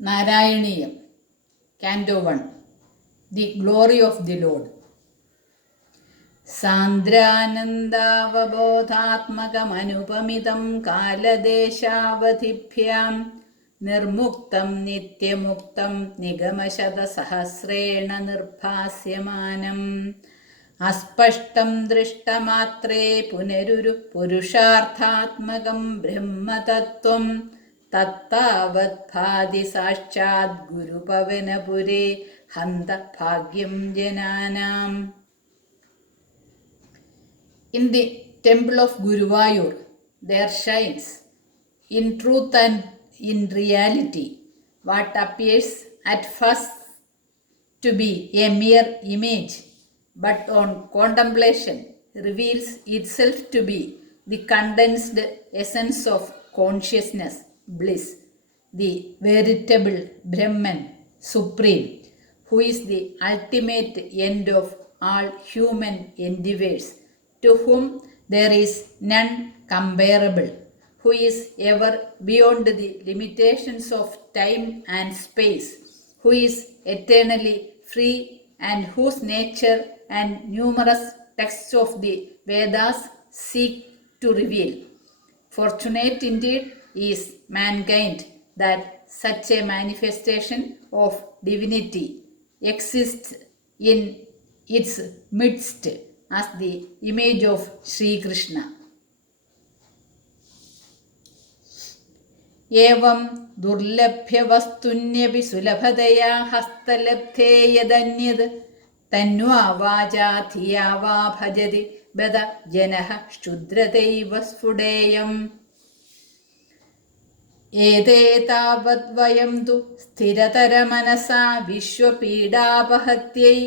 Narayaneeyam, Canto 1, The Glory of the Lord. സാന്ദ്രാനന്ദാവബോധാത്മകമനുപമിതം കാലദേശാവധിഭ്യാം നിർമുക്തം നിത്യമുക്തം നിഗമശതസഹസ്രേണ നിർഭാസ്യമാനം അസ്പഷ്ടം ദൃഷ്ടമാത്രേ പുനരുരു പുരുഷാർത്ഥാത്മകം ബ്രഹ്മതത്വം തത്താവത് Padhi സാക്ഷാത് ഗുരുപവനപുരേ ഹന്ത ഭാഗ്യം ജനാനാം. In the temple of Guruvayur, there shines, in truth and in reality, what appears at first to be a mere image, but on contemplation reveals itself to be the condensed essence of consciousness, bliss, the veritable Brahman, Supreme, who is the ultimate end of all human endeavors, to whom there is none comparable, who is ever beyond the limitations of time and space, who is eternally free, and whose nature and numerous texts of the Vedas seek to reveal. Fortunate indeed is mankind that such a manifestation of divinity exists in its midst as the image of Sri Krishna. Evam durlabhyavastunyapi sulabhadaya hastalabdhe yadanyad tanva vaja thiya va bhajati bada janah shudrataiva sfudeyam. Ete tavat vayam tu sthiratara manasa vishwapeedapahatyai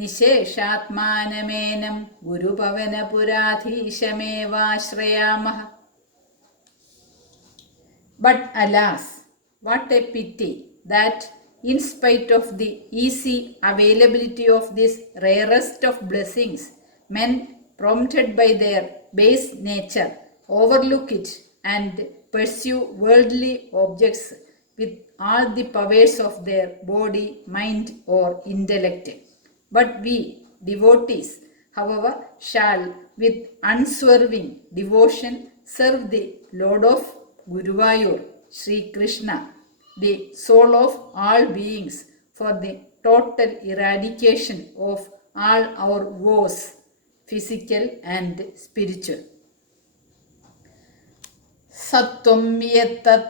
നിശേഷാത്മാനമേനം ഗുരുപവനപുരാധീശമേവാശ്രയാമഃ. But alas, what a pity that in spite of the easy availability of this rarest of blessings, men, prompted by their base nature, overlook it and pursue worldly objects with all the powers of their body, mind, or intellect. But we, devotees, however, shall with unswerving devotion serve the Lord of Guruvayur, Sri Krishna, the soul of all beings, for the total eradication of all our woes, physical and spiritual. Sattvam yattat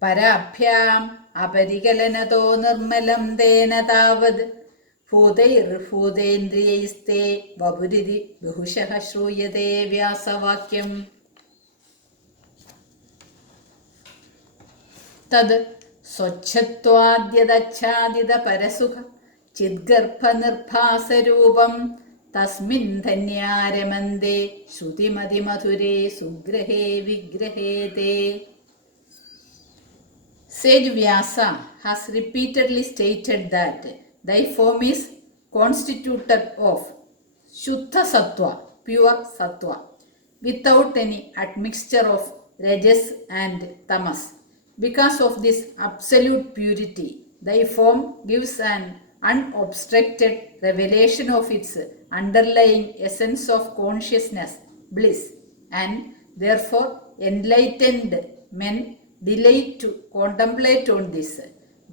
parabhyam aparikalanato nirmalam tena tavad ഭൂതൈർഭൂതേന്ദ്രിയൈസ്തേ വപുരിതി ബഹുശഃ ശ്രൂയതേ വ്യാസവാക്യം. തത് സ്വച്ഛത്വാദ്യദച്ഛാദിത പരസുഖ ചിദ്ഗർഭനിർഭാസരൂപം തസ്മിൻ ധന്യാരമന്ദേ ശ്രുതിമതിമധുരേ സുഗ്രഹേ വിഗ്രഹേ തേ. Sage Vyasa has repeatedly stated that thy form is constituted of Shuddha Sattva, pure Sattva, without any admixture of Rajas and Tamas. Because of this absolute purity, thy form gives an unobstructed revelation of its underlying essence of consciousness, bliss, and therefore enlightened men delight to contemplate on this,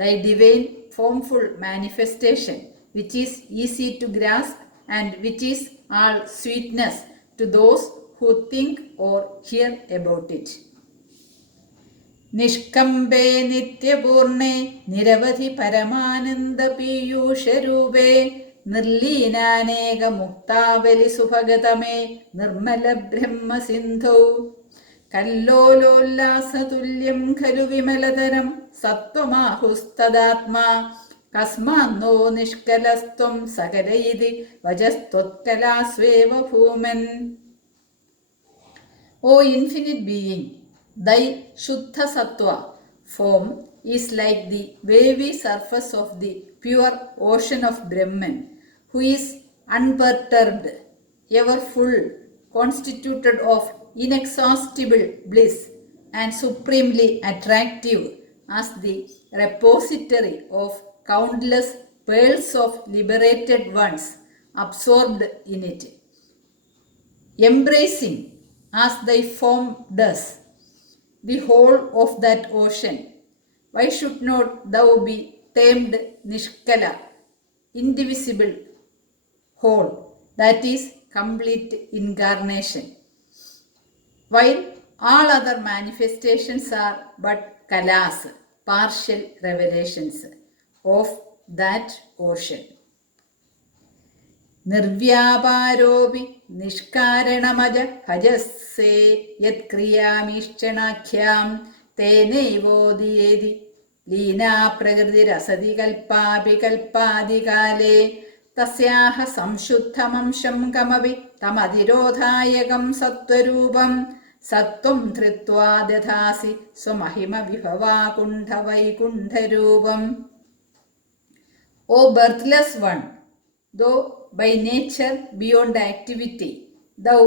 thy divine formful manifestation, which is easy to grasp and which is all sweetness to those who think or hear about it. നിഷ്കമ്പേ നിത്യപൂർണേ നിരവധി പരമാനന്ദ പീയൂഷരൂപേ നിർലീനാനേക മുക്താബലി സുഭഗതമേ നിർമ്മല ബ്രഹ്മസിന്ധൗ കല്ലോലോല്ലാസതുല്യം ഖലു വിമലതരം സത്വമാഹുസ്തദാത്മാ കസ്മാന്നോ നിഷ്കലസ്ത്വം സകലയിതി വജസ്ത്വത്കലാസ്വേവ ഭൂമൻ. O infinite being, thy Shuddha Sattva form is like the wavy surface of the pure ocean of Brahman, who is unperturbed, ever full, constituted of inexhaustible bliss, and supremely attractive, as the repository of countless pearls of liberated ones absorbed in it. Embracing, as thy form does, the whole of that ocean, why should not thou be termed Nishkala, indivisible whole, that is, complete incarnation, while all other manifestations are but kalas, partial revelations of that ocean. നിർവ്യാപാരോപി നിഷ്കാരണമജ ഭജസ്സേ യത്ക്രിയാമീക്ഷണാഖ്യാം തേനൈവോദിയേതി Leena പ്രകൃതിരസതി കൽപ്പാപി കൽപ്പാദികാലേ തസ്യാഹ സംശുദ്ധമംശം കമപി തമതിരോധായകം സത്വരൂപം സത്വം ധൃത്വാ ദധാസി സ്വമഹിമ വിഭവാകുണ്ഠവൈകുണ്ഠരൂപം. O birthless one, though by nature beyond activity, thou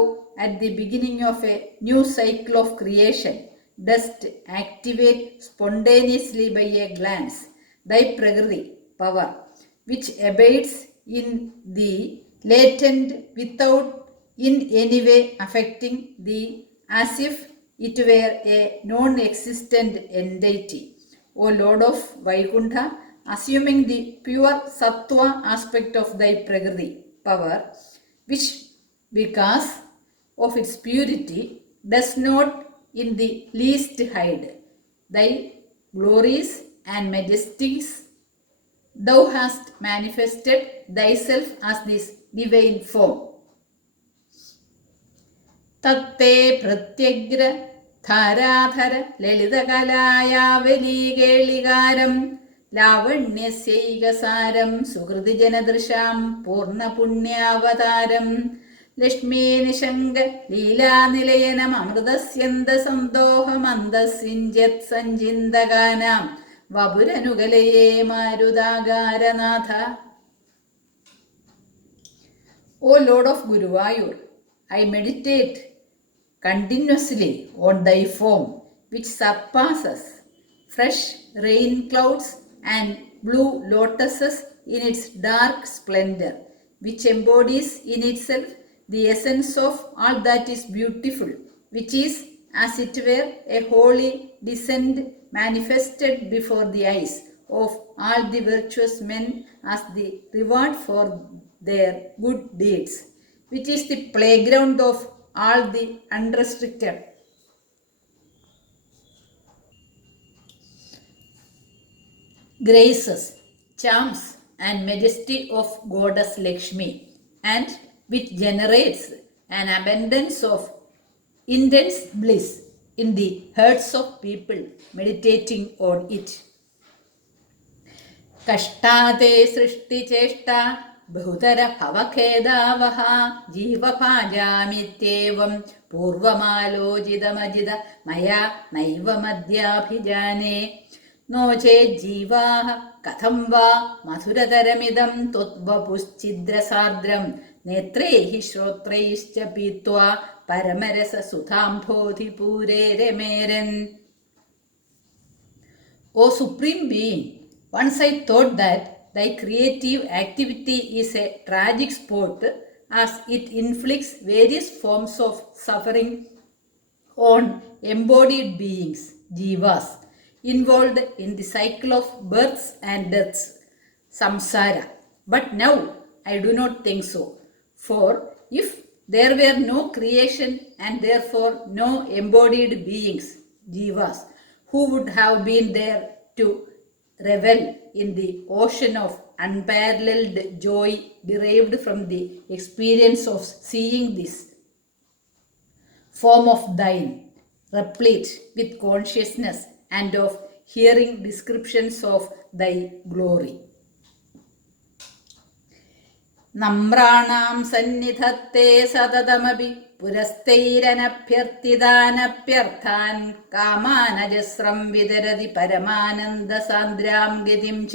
at the beginning of a new cycle of creation dost activate spontaneously by a glance thy prakriti power, which abides in thee latent without in any way affecting thee, as if it were a non-existent entity. O Lord of Vaikuntha, assuming the pure sattva aspect of thy prakriti power, which because of its purity does not in the least hide thy glories and majesties, thou hast manifested thyself as this divine form. തത്തേ പ്രത്യഗ്ര ധാരാധര ലളിതകലായാവലീകേളികാരം ലാവണ്യസ്യൈകസാരം സുഹൃതിജനദൃശാം പൂർണ്ണപുണ്യാവതാരം Lakshmi നിശങ്ക ലീലാനിലയനം അമൃതസ്യന്തസന്തോഹമന്ദസിഞ്ജത് സഞ്ചിന്തകാനാം വപുരനുകലയേ മാരുതാകാരനാഥ. O Lord of Guruvayur, I meditate continuously on thy form, which surpasses fresh rain clouds and blue lotuses in its dark splendor, which embodies in itself the essence of all that is beautiful, which is, as it were, a holy descent manifested before the eyes of all the virtuous men as the reward for their good deeds, which is the playground of all the unrestricted graces, charms and majesty of Goddess Lakshmi, and which generates an abundance of intense bliss in the hearts of people meditating on it. കഷ്ടാതേ സൃഷ്ടിചേഷ്ട ബഹുതര ഭവഖേദാവഹ ജീവഭാജാമിത്യേവം പൂർവമാലോചിതമജിത മയാ നൈവ മദ്യാഭിജാനേ no ചേജ്ജീവാഃ കഥം വാ മധുരതരമിദം ത്വദ്വപുശ്ചിദ്രസാർദ്രം നേത്രൈഃ ശ്രോത്രൈശ്ച പീത്വാ പരമരസസുധാംഭോധിപൂരേ രമേരൻ. O Supreme Being, once I thought that thy creative activity is a tragic sport, as it inflicts various forms of suffering on embodied beings, jivas, involved in the cycle of births and deaths, samsara. But now I do not think so. For if there were no creation and therefore no embodied beings, jivas, who would have been there to revel in the ocean of unparalleled joy derived from the experience of seeing this form of thine, replete with consciousness, and of hearing descriptions of thy glory. നമ്രാണാം സന്നിധത്തെ സതതമപി പുരസ്തൈരനഭ്യർത്ഥിതാനഭ്യർത്ഥാൻ കാമാനജസ്രം വിതരതി പരമാനന്ദസാന്ദ്രാം ഗതിം ച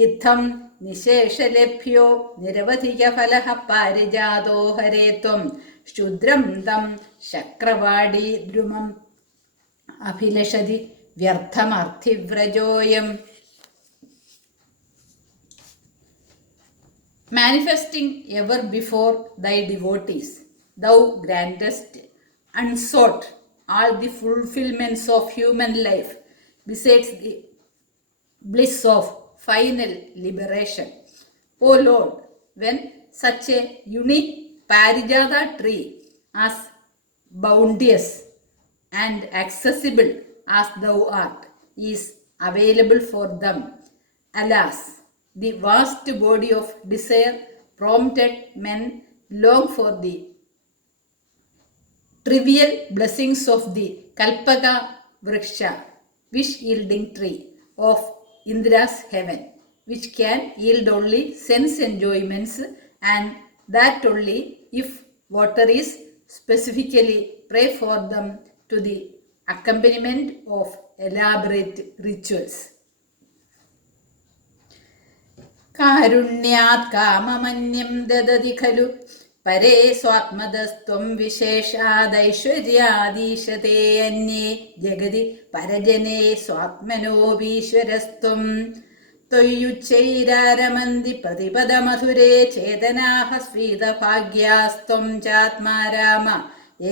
യുദ്ധം നിശേഷലഭ്യോ നിരവധികഫലഃ പാരിജാതോ ഹരേ ത്വം ക്ഷുദ്രം തം ശക്രവാടീ ദ്രുമം അഭിലഷതി vyarthamarthivrajoyam. Manifesting ever before thy devotees, thou grantest unsought all the fulfillments of human life, besides the bliss of final liberation. O Lord, when such a unique Parijata tree, as bounteous and accessible as thou art, is available for them, alas, the vast body of desire prompted men long for the trivial blessings of the Kalpaka Vriksha, wish-yielding tree of Indra's heaven, which can yield only sense enjoyments, and that only if votaries specifically pray for them to the accompaniment of elaborate rituals. കാരുണ്യാത് കാമമന്യം ദദതി ഖലു പരേ സ്വാത്മതസ്ത്വം വിശേഷാദൈശ്വര്യാദീശതേ അന്യേ ജഗതി പരജനേ സ്വാത്മനോപീശ്വരസ്ത്വം ത്വയ്യുച്ചൈരാരമന്തി പ്രതിപദമധുരേ ചേതനാഃ സ്ഫീതഭാഗ്യാസ്ത്വം ചാത്മാ രാമ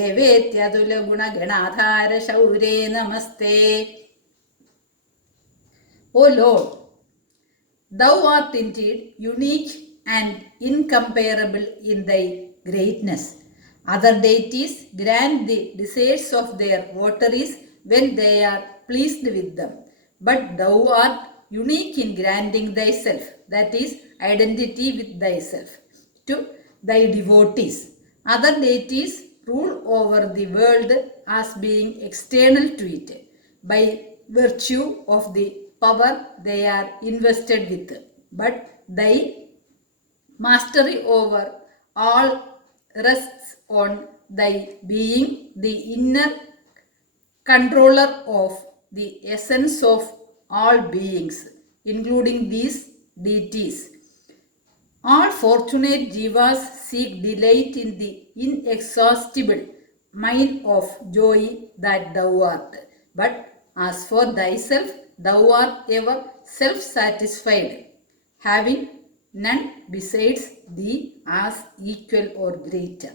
ഏവേത്യതുലഗുണഗണാധാര ശൗരേ നമസ്തേ. O Lord, thou art indeed unique and incomparable in thy greatness. Other deities grant the desires of their votaries when they are pleased with them, but thou art unique in granting thyself, that is, identity with thyself, to thy devotees. Other deities rule over the world as being external to it, by virtue of the power they are invested with, but thy mastery over all rests on thy being the inner controller of the essence of all beings, including these deities. All fortunate jivas seek delight in the inexhaustible mine of joy that thou art, but as for thyself, thou art ever self-satisfied, having none besides thee as equal or greater.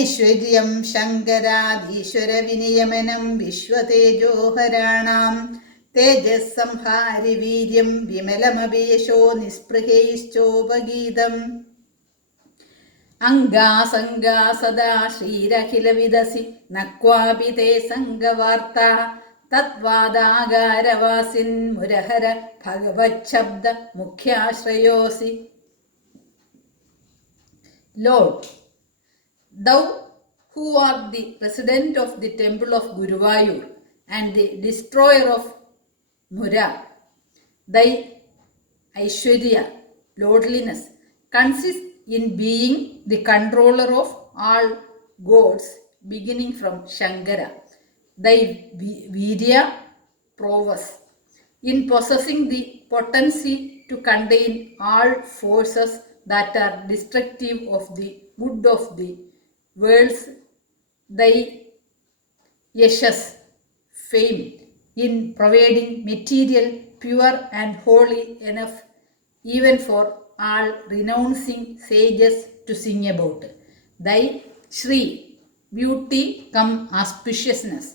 ഐശ്വര്യം ശങ്കരാദീശ്വര വിനിയമനം വിശ്വതേജോഹരാണാം തേജസ്സംഹാരി വീര്യം വിമലമപേശോ നിസ്പൃഹൈശ്ചോപഗീതം അംഗാസംഗാ സദാ ശ്രീരഖില വിദസി നക്വാപി തേ സംഗവാർത്താ തദ്വാദാകാരവാസിൻ Murahara ഭഗവച്ഛബ്ദ മുഖ്യാശ്രയോസി. Lord, thou who art the president of the temple of Guruvayur and the destroyer of Mura, thy Aishwarya, lordliness, consists in being the controller of all gods, beginning from Shankara. Thy Virya, prowess, in possessing the potency to contain all forces that are destructive of the good of the worlds. Thy Yashas, fame, in providing material pure and holy enough even for all renouncing sages to sing about. Thy Shri, beauty come auspiciousness,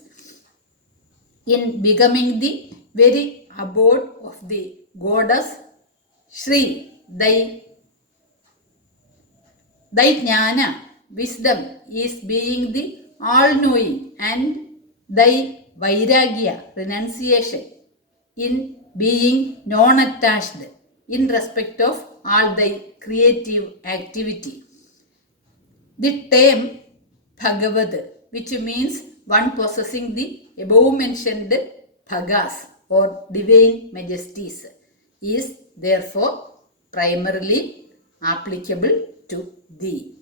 in becoming the very abode of the goddess. Shri, thy Jnana, wisdom, is being the all-knowing, and thy Vairagya, renunciation, in being non-attached in respect of all thy creative activity. The term Bhagavatha, which means one possessing the above mentioned Bhagas or divine majesties, is therefore primarily applicable to thee.